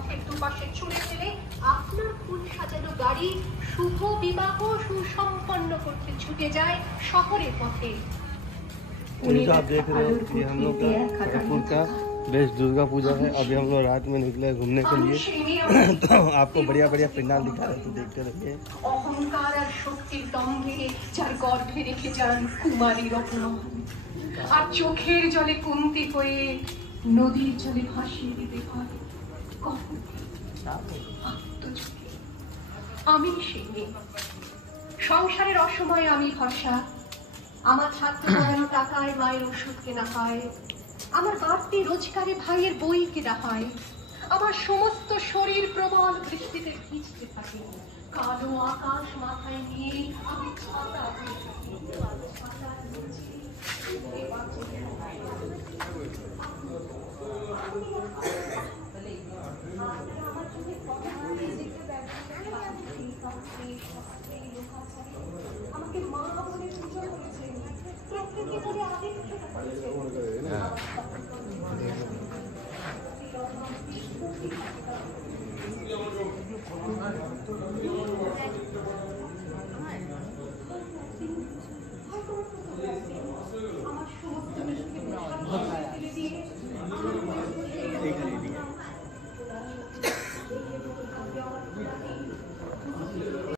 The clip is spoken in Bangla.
পথের দুপাশে ছুঁড়ে ফেলে আপনার ফুল সাজানো গাড়ি শুভ বিবাহ সুসম্পন্ন করতে ছুটে যায় শহরের পথে। जो आप देख रहे हो ये हम लोग का खड़गपुर का बेस्ट दुर्गा पूजा है। अभी हम लोग रात में निकले घूमने के लिए तो आपको बढ़िया बढ़िया पंडाल दिखा रहे हैं, तो देखते रहिए। অহংকার আর শক্তির দম্ভে যার গর্ভে রেখে যান কুমারী রত্ন, আর চোখের জলে কুন্তি হয়ে নদীর জলে ভাসিয়ে দিতে হয় আত্মজোগে। আমি সেই মেয়ে, সংসারের অসময়ে আমি ভরসা। আমার ছাত্র পড়ানো টাকায় মায়ের ওষুধ কেনা হয়, আমার বাড়তি রোজগারে ভাইয়ের বই কেনা হয়। আমার সমস্ত শরীর প্রবল বৃষ্টিতে ভিজতে থাকে, কালো আকাশ মাথায় নিয়ে আমি ছাতা হয়ে থাকি। ছাতার নিচে আমাকে মা বলে পূজা করেছেন, প্রত্যেকে বলে আদিত্য